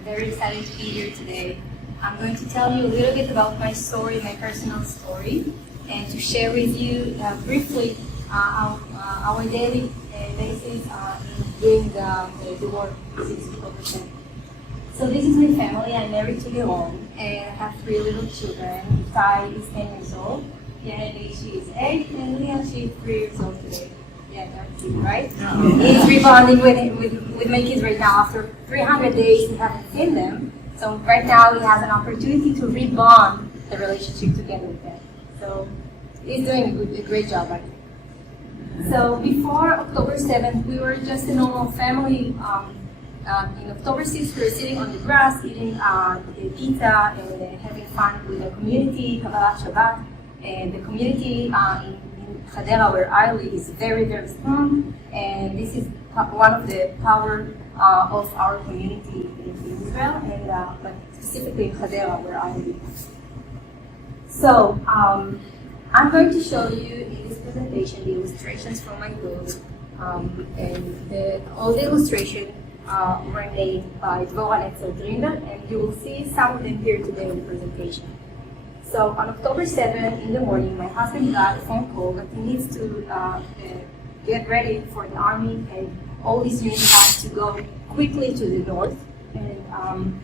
I'm very excited to be here today. I'm going to tell you a little bit about my story, my personal story, and to share with you briefly our daily basis in doing the work since 2010. So this is my family. I'm married to Leon, and I have 3 little children. Tai is 10 years old, Kennedy, she is 8, and Leon, she is 3 years old today. Yeah, they're cute, right? He's rebonding with my kids right now. After 300 days, we haven't seen them. So right now, he has an opportunity to rebond the relationship together with them. So he's doing a great job, I think. So before October 7th, we were just a normal family. In October 6th, we were sitting on the grass, eating pizza and having fun with the community, Kabbalat Shabbat. And the community in Hadera, where I live, is very, very strong. And this is one of the power of our community in Israel, and but specifically in Hadera, where I live. So I'm going to show you in this presentation the illustrations from my book, and all the illustrations were made by Dvorah Netzer-Drinder, and you will see some of them here today in the presentation. So on October 7th in the morning, my husband got a phone call that he needs to get ready for the army, and all his units had to go quickly to the north. And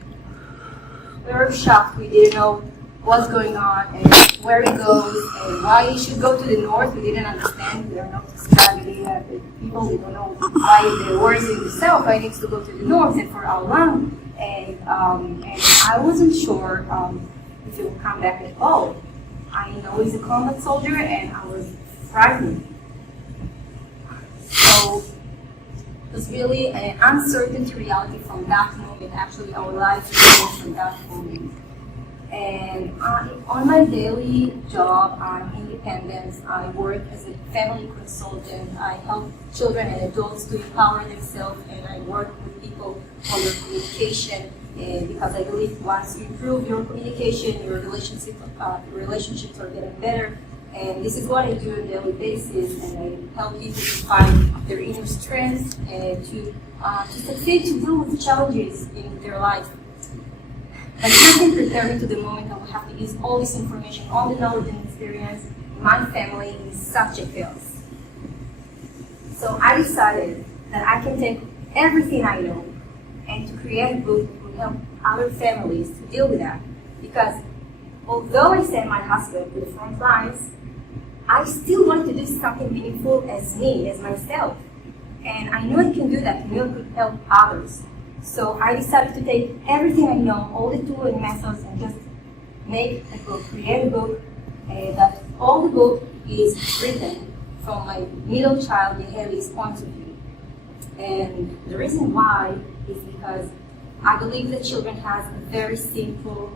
we were shocked. We didn't know what's going on and where he goes and why he should go to the north. We didn't understand. We are not Israeli people. We don't know why the war is in the south. Why he needs to go to the north and for how long. And I wasn't sure if he will come back at all. I know he's a combat soldier, and I was frightened. So it was really an uncertain reality from that moment. Actually, our lives changed from that moment. And on my daily job, I'm independent. I work as a family consultant. I help children and adults to empower themselves, and I work with people on their communication. Because I believe once you improve your communication, your relationships are getting better. And this is what I do on a daily basis, and I help people to find their inner strength and to succeed to deal with challenges in their life. But nothing prepared me to the moment I will have to use all this information, all the knowledge and experience in my family in such a chaos. So I decided that I can take everything I know and to create a book to help other families to deal with that. Because although I sent my husband to the front lines, I still wanted to do something meaningful as me, as myself. And I knew I can do that, I knew I could help others. So I decided to take everything I know, all the tools and methods, and just make a book, create a book, that all the book is written from my middle child, Yeheli's point of view. And the reason why is because I believe that children has a very simple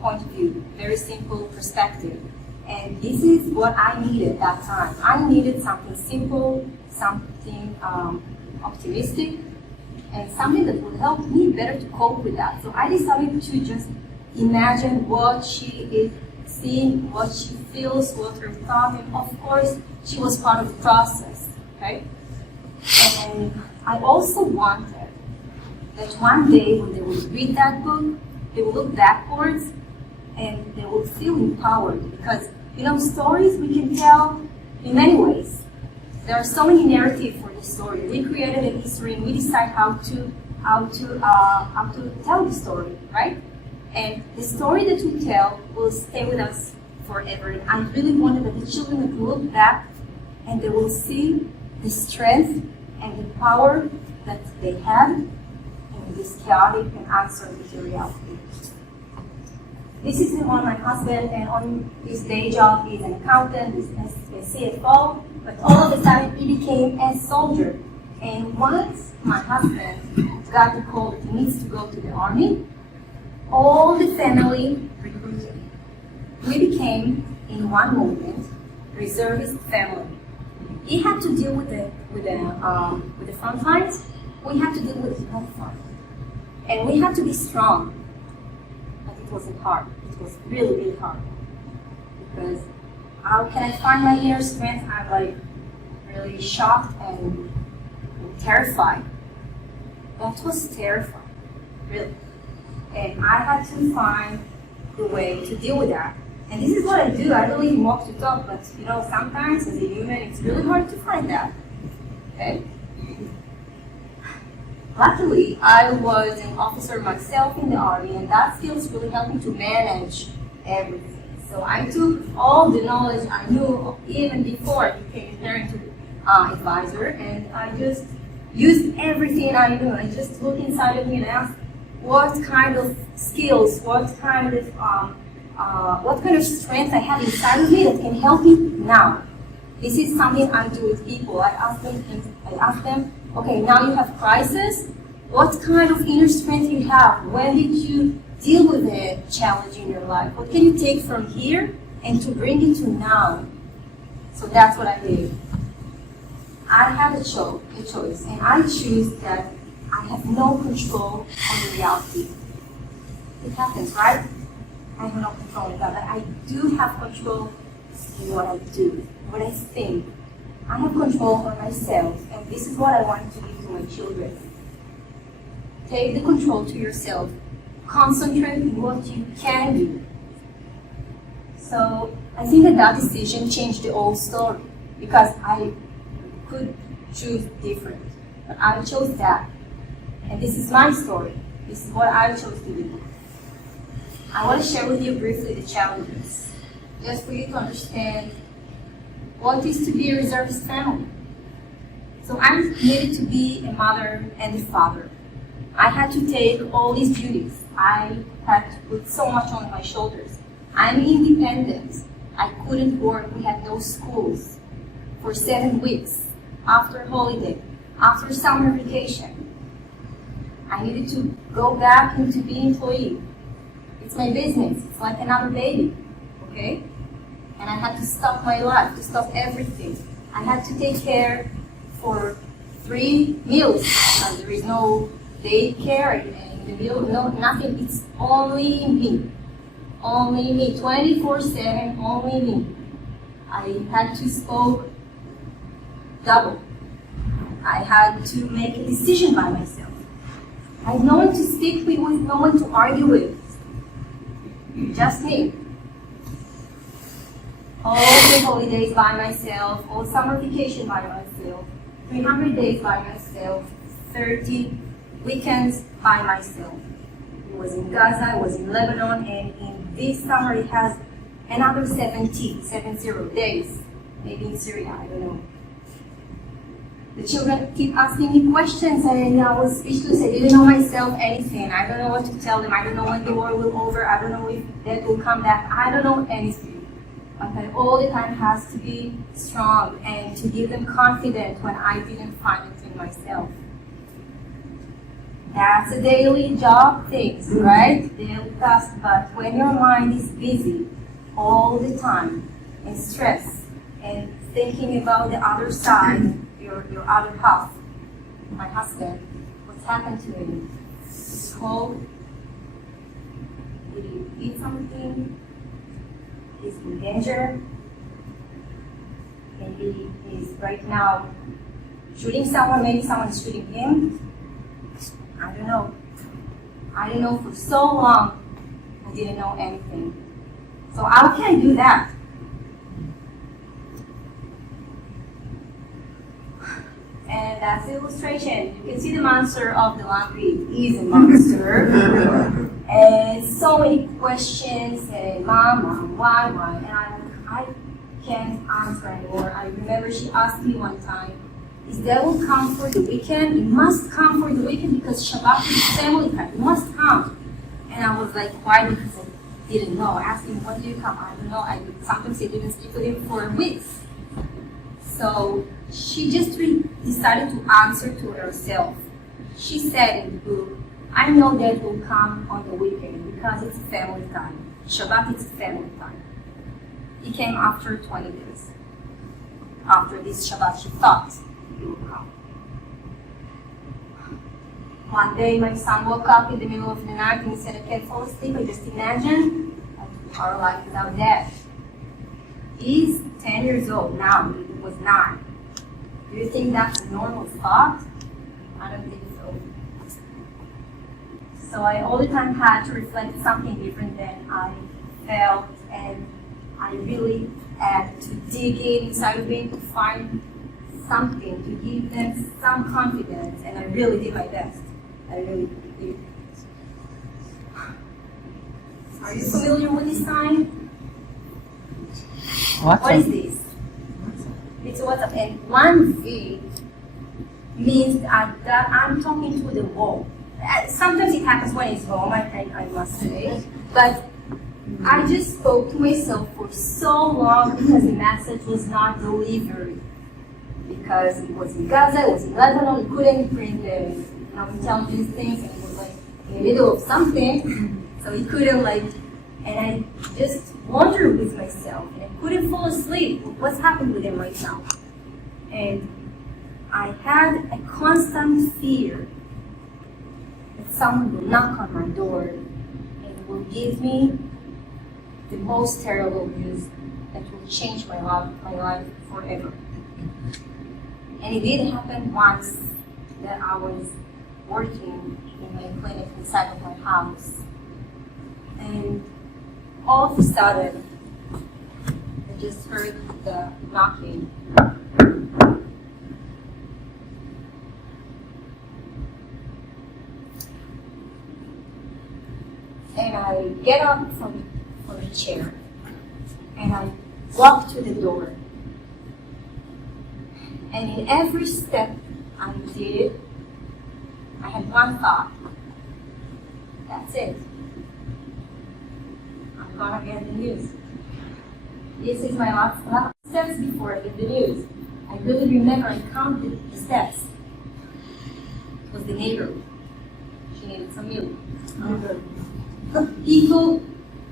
point of view, very simple perspective. And this is what I needed at that time. I needed something simple, something optimistic, and something that would help me better to cope with that. So I decided to just imagine what she is seeing, what she feels, what her thought, and of course, she was part of the process, okay? And I also wanted that one day when they would read that book, they will look backwards and they will feel empowered, because stories we can tell in many ways. There are so many narratives for the story. We created a history and we decide how to tell the story, right? And the story that we tell will stay with us forever. And I really wanted that the children would look back and they will see the strength and the power that they have in this chaotic and uncertain reality. This is on my husband, and on his day job, he's an accountant, he's a CFO, but all of a sudden he became a soldier. And once my husband got the call that he needs to go to the army, all the family recruited. We became, in one moment, reservist family. He had to deal with the front lines. We had to deal with the home front, and we had to be strong. It wasn't hard. It was really, really hard. Because how can I find my inner strength? I'm really shocked and terrified. That was terrifying. really. And I had to find the way to deal with that. And this is what I do. I don't even walk to talk, but sometimes as a human, it's really hard to find that. Okay? Luckily, I was an officer myself in the Army, and that skills really helped me to manage everything. So I took all the knowledge I knew even before I became a parent advisor, and I just used everything I knew. I just looked inside of me and asked, what kind of skills, what kind of strength I have inside of me that can help me now. This is something I do with people. I ask them, okay, now you have crisis. What kind of inner strength you have? When did you deal with a challenge in your life? What can you take from here and to bring it to now? So that's what I did. I had a choice, and I choose that I have no control on the reality. It happens, right? I have no control of that, but I do have control in what I do, what I think. I have control over myself, and this is what I want to give to my children. Take the control to yourself. Concentrate on what you can do. So I think that decision changed the whole story, because I could choose different, but I chose that. And this is my story. This is what I chose to do. I want to share with you briefly the challenges, just for you to understand what it is to be a reservist family. So I needed to be a mother and a father. I had to take all these duties. I had to put so much on my shoulders. I'm independent. I couldn't work. We had no schools for 7 weeks, after holiday, after summer vacation. I needed to go back into being employee. It's my business. It's like another baby, okay? And I had to stop my life, to stop everything. I had to take care for 3 meals. There is no daycare in the meal, no nothing. It's only me. Only me, 24/7, only me. I had to spoke double. I had to make a decision by myself. I had no one to speak with, no one to argue with. Just me. All the holidays by myself, all summer vacation by myself, 300 days by myself, 30 weekends by myself. It was in Gaza, it was in Lebanon, and in this summer it has another 70 days, maybe in Syria, I don't know. The children keep asking me questions, and I was speechless. I didn't know myself anything. I don't know what to tell them. I don't know when the war will over. I don't know if that will come back. I don't know anything. But I all the time has to be strong and to give them confidence when I didn't find it in myself. That's a daily job things, right? Daily task. But when your mind is busy all the time and stressed and thinking about the other side, your other half, my husband, what's happened to him? He's cold. Did he eat something? He's in danger. Maybe he's right now shooting someone, maybe someone's shooting him. I don't know. I didn't know for so long. I didn't know anything. So how can I do that? And that's the illustration. You can see the monster of the laundry is a monster. And so many questions, and Mom, why? And I can't answer anymore. I remember she asked me one time, is that will come for the weekend? It must come for the weekend because Shabbat is family time. It must come. And I was like, why? Because I didn't know. I asked him, when do you come? I don't know. Sometimes I didn't speak with him for weeks. So she just decided to answer to herself. She said in the book, I know that will come on the weekend because it's family time. Shabbat is family time. It came after 20 days. After this Shabbat, she thought it would come. One day, my son woke up in the middle of the night and he said, I can't fall asleep. I just imagine that our life is our death. He's 10 years old now. He was 9. Do you think that's a normal thought? I don't think so. So I all the time had to reflect something different than I felt, and I really had to dig inside of me to find something to give them some confidence, and I really did my best. I really did. Are you familiar with this sign? What is this? It's WhatsApp, and 1V means that I'm talking to the wall. Sometimes it happens when it's home, I must say, but I just spoke to myself for so long because the message was not delivered. Because it was in Gaza, it was in Lebanon, it couldn't print the intelligence things, and it was like in the middle of something, so it couldn't and I just wondered with myself, and I couldn't fall asleep. What's happening with him right now? And I had a constant fear that someone will knock on my door and will give me the most terrible news that will change my life forever. And it did happen once that I was working in my clinic inside of my house. And all of a sudden, I just heard the knocking. And I get up from the chair and I walk to the door. And in every step I did, I had one thought. That's it. I'm gonna get the news. This is my last steps before I get the news. I really remember I counted the steps. It was the neighbor. She needed some milk. People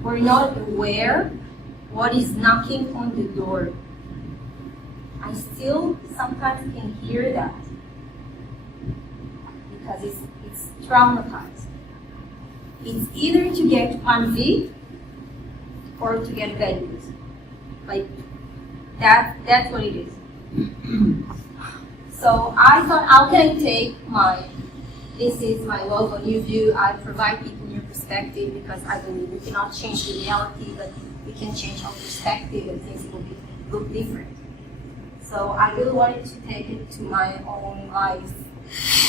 were not aware what is knocking on the door. I still sometimes can hear that because it's traumatized. It's either to get 1V or to get bad news. Like that's what it is. So I thought, how can I take this is my love on new view. I provide people new perspective because I believe we cannot change the reality, but we can change our perspective and things will look different. So I really wanted to take it to my own life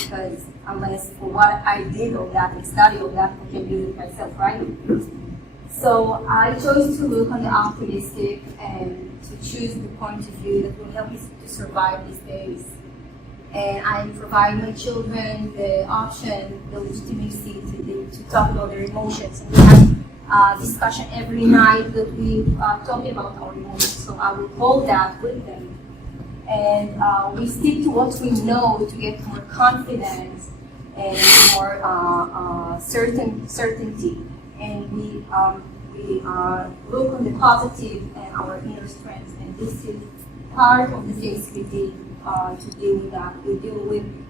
because unless for what I did of that and study of that, I can do it myself, right? So I chose to look on the optimistic and to choose the point of view that will help me to survive these days. And I provide my children the option, the legitimacy to talk about their emotions. And we have discussion every night that we talk about our emotions. So I will hold that with them. And we stick to what we know to get more confidence and more certainty. And we look on the positive and our inner strength. And this is part of the things we did to deal with that.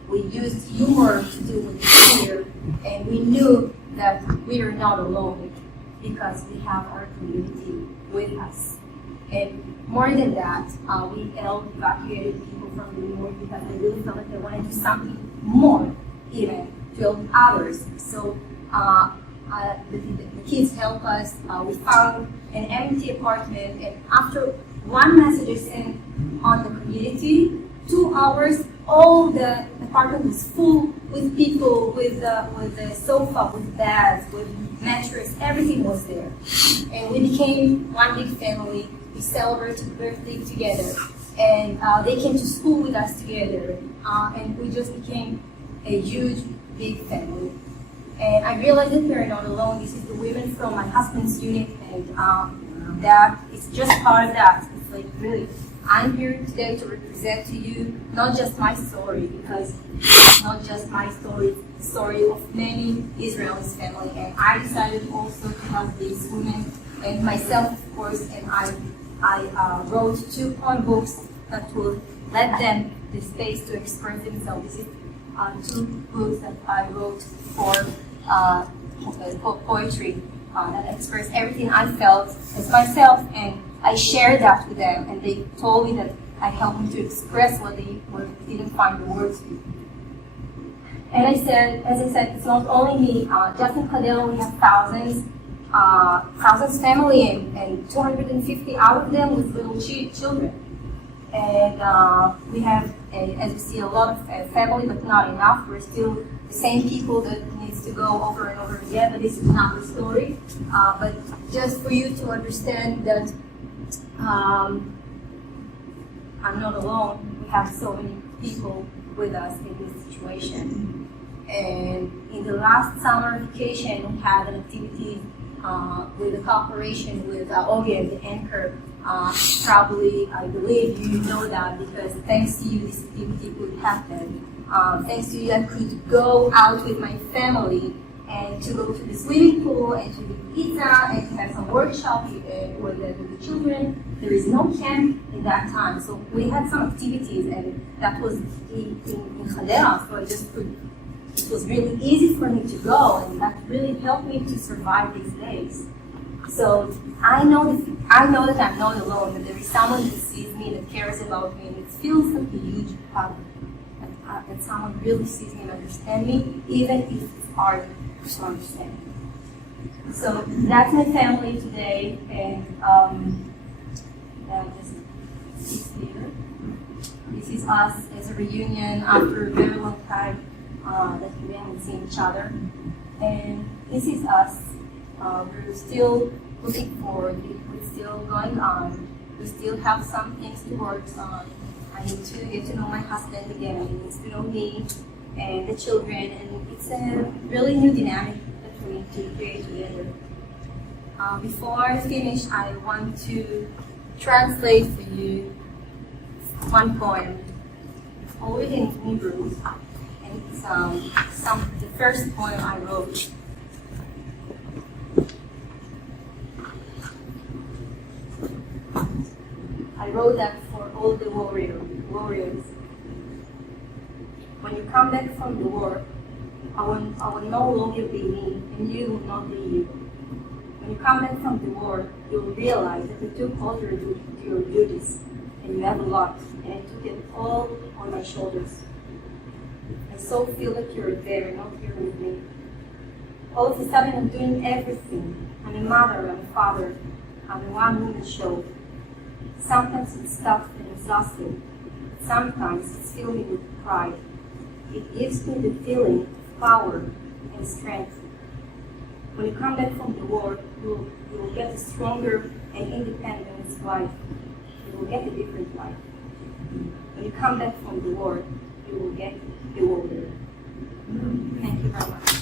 We used humor to deal with fear, and we knew that we are not alone because we have our community with us. And more than that, we evacuated people from the north because they really felt like they wanted to do something more, even to help others. So the kids helped us. We found an empty apartment, and after one message sent on the community, 2 hours, all the apartment was full with people, with the sofa, with beds, with mattress, everything was there. And we became one big family. We celebrated birthday together, and they came to school with us together, and we just became a huge, big family. And I realized that we are not alone. This is the women from my husband's unit, and that it's just part of that. It's like really, I'm here today to represent to you not just my story, because it's not just my story, it's the story of many Israelis family. And I decided also to help these women and myself, of course, and I wrote 2 poem books that will let them the space to express themselves. This is 2 books that I wrote for poetry that express everything I felt as myself, and I shared that with them, and they told me that I helped them to express what they didn't find the words to. And as I said, it's not only me. Just in Cadell, we have thousands family, and 250 out of them with little children. And we have, as you see, a lot of family, but not enough. We're still the same people that needs to go over and over again. But this is not the story. But just for you to understand that I'm not alone. We have so many people with us in this situation. And in the last summer vacation, we had an activity with a cooperation with Ogi and the anchor. Probably, I believe you know that because thanks to you, this activity could happen. Thanks to you, I could go out with my family and to go to the swimming pool and to eat pizza and to have some workshop with the children. There is no camp in that time, so we had some activities, and that was in Hadera, so it was really easy for me to go, and that really helped me to survive these days. So I know that I'm not alone, that there is someone that sees me, that cares about me, and it feels like a huge hug. That someone really sees me and understands me, even if it's hard to understand. So that's my family today, and just here. This is us as a reunion after a very long time that we haven't seen each other. And this is us. We're still looking forward. It's still going on. We still have some things to work on. I need to get to know my husband again. He needs to know me and the children. And it's a really new dynamic that we need to create together. Before I finish, I want to translate for you one poem. It's already in Hebrew. And it's the first poem I wrote. I wrote that for all the warriors. When you come back from the war, I will no longer be me, and you will not be you. When you come back from the war, you will realize that you took all your duties, and you have a lot, and I took it all on my shoulders. I so feel that you're there, not here with me. All of a sudden, I'm doing everything. I'm a mother, I'm a father, I'm a one-woman show. Sometimes it's tough and exhausting. Sometimes it's filled me with pride. It gives me the feeling of power and strength. When you come back from the war, you will get a stronger and independent life. You will get a different life. When you come back from the war, you will get the older. Thank you very much.